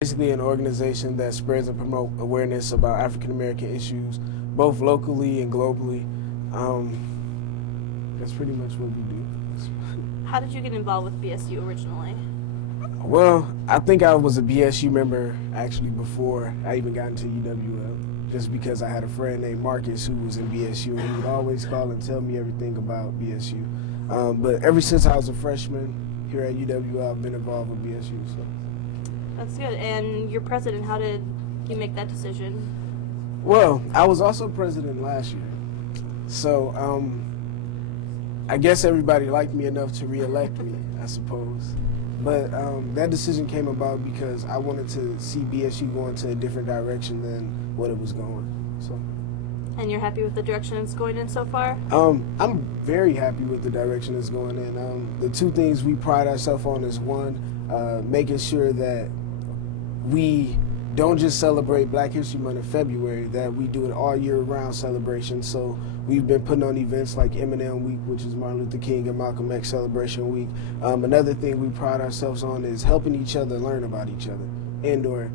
Basically an organization that spreads and promotes awareness about African American issues, both locally and globally. That's pretty much what we do. How did you get involved with BSU originally? Well, I think I was a BSU member actually before I even got into UWL, just because I had a friend named Marcus who was in BSU, and he would always call and tell me everything about BSU. But ever since I was a freshman here at UWL, I've been involved with BSU. So. That's good. And you're president. How did you make that decision? Well, I was also president last year, so I guess everybody liked me enough to re-elect me, I suppose. But that decision came about because I wanted to see BSU go into a different direction than what it was going. So. And you're happy with the direction it's going in so far? I'm very happy with the direction it's going in. The two things we pride ourselves on is one, making sure that we don't just celebrate Black History Month in February, that we do an all year round celebration. So we've been putting on events like Eminem Week, which is Martin Luther King and Malcolm X Celebration Week. Another thing we pride ourselves on is helping each other learn about each other, and/or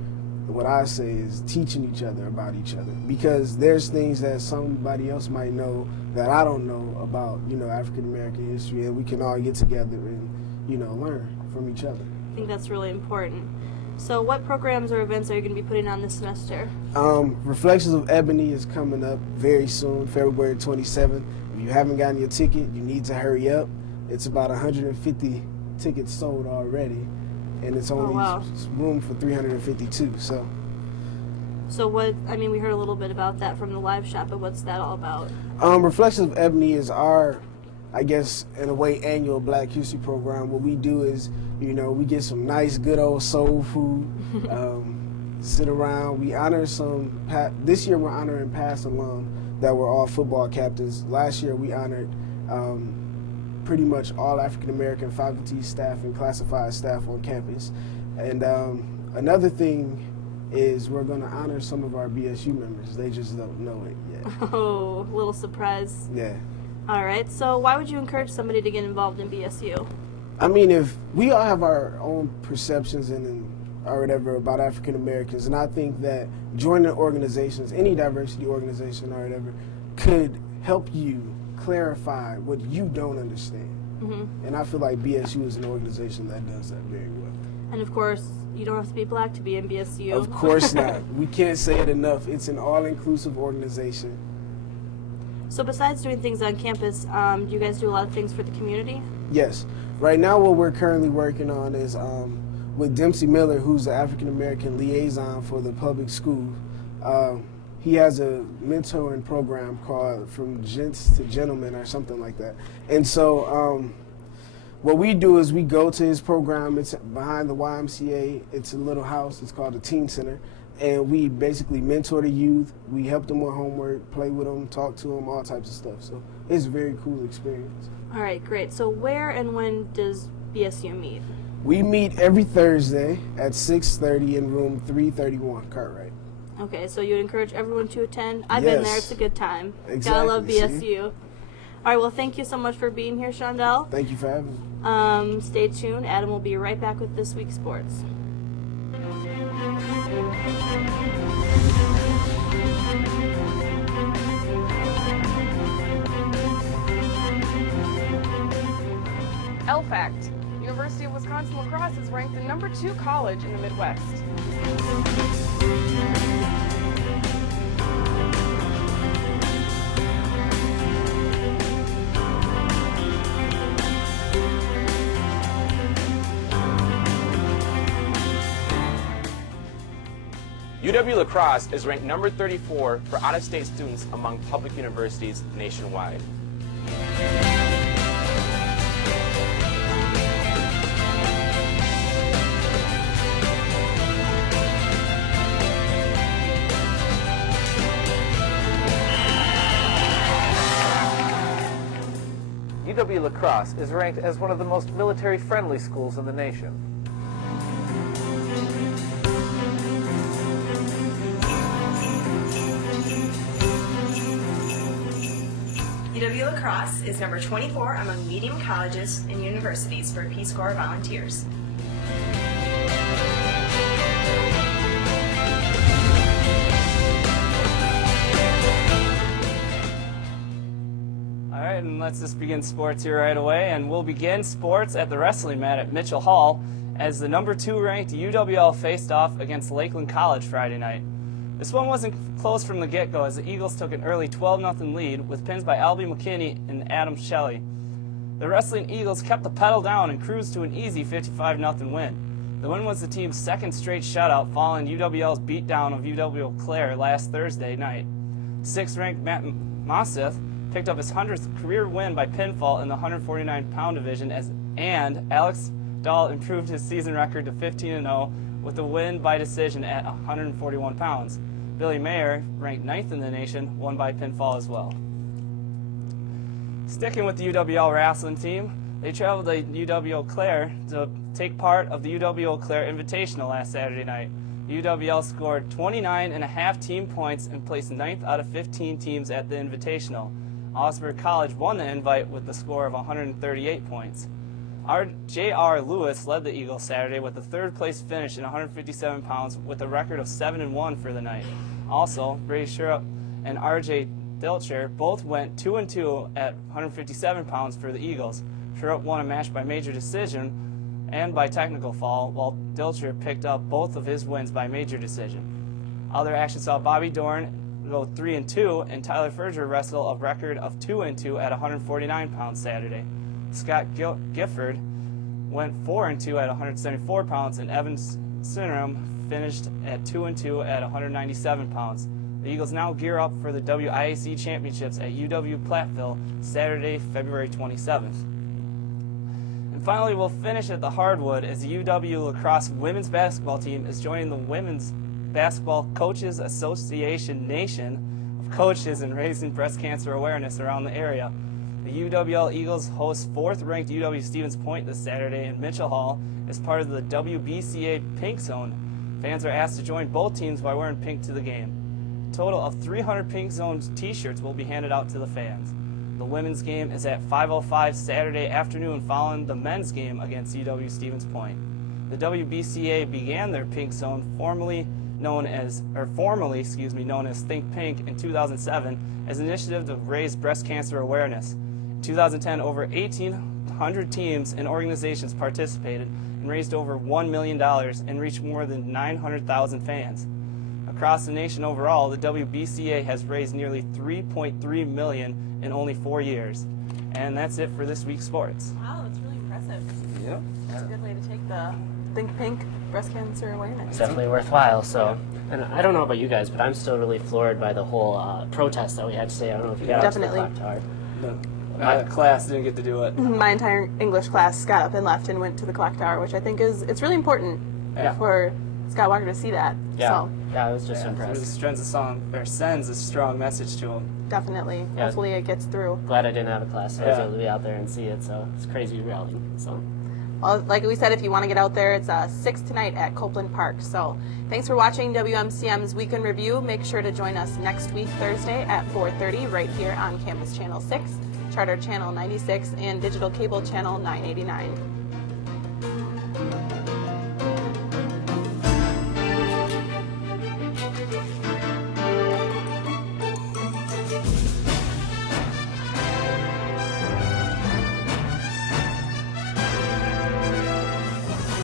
what I say is teaching each other about each other, because there's things that somebody else might know that I don't know about, African American history, and we can all get together and, learn from each other. I think that's really important. So what programs or events are you going to be putting on this semester? Reflections of Ebony is coming up very soon, February 27th. If you haven't gotten your ticket, you need to hurry up. It's about 150 tickets sold already, and it's only room for 352. So what, we heard a little bit about that from the live shop, but what's that all about? Reflections of Ebony is our, I guess, in a way, annual Black History program. What we do is, we get some nice, good old soul food, sit around. We honor this year we're honoring past alum that were all football captains. Last year we honored pretty much all African-American faculty, staff, and classified staff on campus. And another thing is we're going to honor some of our BSU members. They just don't know it yet. Oh, little surprise. Yeah. All right, so why would you encourage somebody to get involved in BSU? If we all have our own perceptions or whatever about African Americans, and I think that joining organizations, any diversity organization or whatever, could help you clarify what you don't understand. Mm-hmm. And I feel like BSU is an organization that does that very well. And of course, you don't have to be Black to be in BSU. Of course not. We can't say it enough. It's an all-inclusive organization. So besides doing things on campus, do you guys do a lot of things for the community? Yes. Right now what we're currently working on is with Dempsey Miller, who's the African-American liaison for the public school. He has a mentoring program called From Gents to Gentlemen or something like that. And so what we do is we go to his program. It's behind the YMCA. It's a little house. It's called the Teen Center. And we basically mentor the youth. We help them with homework, play with them, talk to them, all types of stuff. So it's a very cool experience. All right, great. So where and when does BSU meet? We meet every Thursday at 6:30 in room 331, Cartwright. Okay, so you'd encourage everyone to attend? I've been there. It's a good time. Exactly. Gotta love BSU. See? All right, well, thank you so much for being here, Shondell. Thank you for having me. Stay tuned. Adam will be right back with This Week's Sports. Fact: University of Wisconsin-La Crosse is ranked the #2 college in the Midwest. UW-La Crosse is ranked number 34 for out-of-state students among public universities nationwide. UW-La Crosse is ranked as one of the most military-friendly schools in the nation. UW-La Crosse is number 24 among medium colleges and universities for Peace Corps volunteers. let's just begin sports here right away, and we'll begin sports at the wrestling mat at Mitchell Hall as the number 2 ranked UWL faced off against Lakeland College Friday night. This one wasn't close from the get-go as the Eagles took an early 12-0 lead with pins by Albie McKinney and Adam Shelley. The Wrestling Eagles kept the pedal down and cruised to an easy 55-0 win. The win was the team's second straight shutout following UWL's beatdown of UW Eau Claire last Thursday night. 6th-ranked Matt Mosseth picked up his 100th career win by pinfall in the 149-pound division and Alex Dahl improved his season record to 15-0 with a win by decision at 141 pounds. Billy Mayer, ranked 9th in the nation, won by pinfall as well. Sticking with the UWL wrestling team, they traveled to UW Eau Claire to take part of the UW Eau Claire Invitational last Saturday night. UWL scored 29.5 team points and placed 9th out of 15 teams at the Invitational. Augsburg College won the invite with the score of 138 points. J.R. Lewis led the Eagles Saturday with a 3rd place finish in 157 pounds with a record of 7-1 for the night. Also, Brady Shurup and R.J. Dilcher both went 2-2 at 157 pounds for the Eagles. Shurup won a match by major decision and by technical fall, while Dilcher picked up both of his wins by major decision. Other action saw Bobby Dorn go 3-2 and Tyler Ferger wrestle a record of 2-2 at 149 pounds Saturday. Scott Gifford went 4-2 at 174 pounds, and Evan Sinram finished at 2-2 at 197 pounds. The Eagles now gear up for the WIAC Championships at UW Platteville Saturday, February 27th. And finally, we'll finish at the hardwood as the UW Lacrosse women's basketball team is joining the Women's Basketball Coaches Association nation of coaches in raising breast cancer awareness around the area. The UWL Eagles host 4th-ranked UW Stevens Point this Saturday in Mitchell Hall as part of the WBCA Pink Zone. Fans are asked to join both teams by wearing pink to the game. A total of 300 Pink Zone t-shirts will be handed out to the fans. The women's game is at 5:05 Saturday afternoon following the men's game against UW Stevens Point. The WBCA began their Pink Zone formally known as Think Pink in 2007 as an initiative to raise breast cancer awareness. In 2010, over 1,800 teams and organizations participated and raised over $1 million and reached more than 900,000 fans. Across the nation overall, the WBCA has raised nearly $3.3 million in only 4 years. And that's it for this week's sports. Wow, that's really impressive. Yep. That's a good way to take the Think Pink breast cancer awareness. It's definitely worthwhile. So, and I don't know about you guys, but I'm still really floored by the whole protest that we had today. I don't know if you got Definitely. out to the clock tower. My class didn't get to do it. My entire English class got up and left and went to the clock tower, which I think it's really important for Scott Walker to see that. Yeah, So, yeah, I was just impressed. It sends a strong message to him. definitely. Yeah. Hopefully it gets through. Glad I didn't have a class, so I was able to be out there and see it. So it's crazy rallying. So. Well, like we said, if you want to get out there, it's 6 tonight at Copeland Park. So thanks for watching WMCM's Weekend Review. Make sure to join us next week, Thursday at 4:30, right here on Campus Channel 6, Charter Channel 96, and Digital Cable Channel 989.